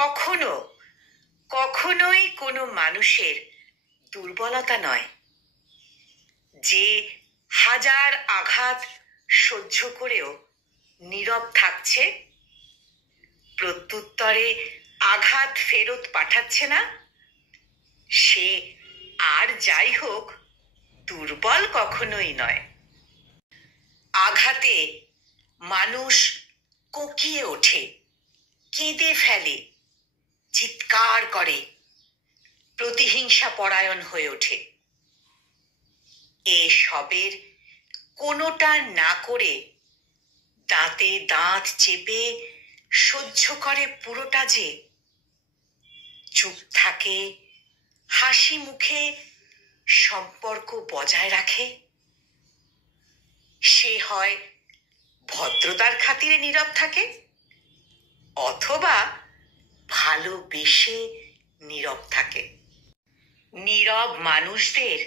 কখনো কখনোই কোনো মানুষের দুর্বলতা নয় যে হাজার আঘাত সহ্য করেও নীরব থাকছে, প্রত্যুত্তরে আঘাত ফেরত পাঠাচ্ছে না, সে আর যাই হোক দুর্বল কখনোই নয়। আঘাতে মানুষ কোঁকিয়ে ওঠে, কেঁদে ফেলে, চিৎকার করে, প্রতিহিংসা পরায়ণ হয়ে ওঠে। এসবের কোনোটা না করে দাঁতে দাঁত চেপে সহ্য করে পুরোটা, যে চুপ থাকে, হাসি মুখে সম্পর্ক বজায় রাখে, সে হয় ভদ্রতার খাতিরে নীরব থাকে, অথবা ভালোবেসে নীরব থাকে। নীরব মানুষদের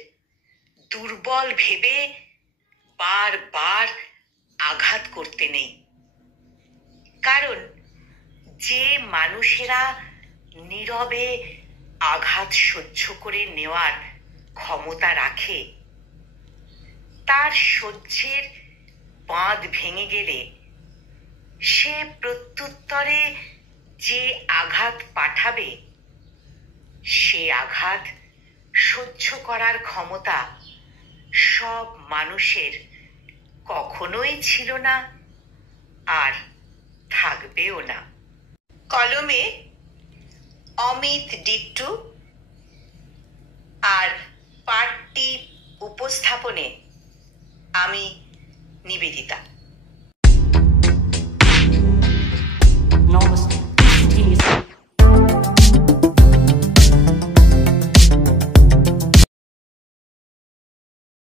দুর্বল ভেবে বারবার আঘাত করতে নেই, কারণ যে মানুষেরা নীরবে আঘাত সহ্য করে নেওয়ার ক্ষমতা রাখে, তার সহ্যের বাঁধ ভেঙে গেলে সে প্রত্যুত্তরে যে আঘাত পাঠাবে, সে আঘাত সহ্য করার ক্ষমতা সব মানুষের কখনোই ছিল না, আর থাকবেও না। কলমে অমিত ডিট্টু, আর পাঠটি উপস্থাপনে আমি নিবেদিতা।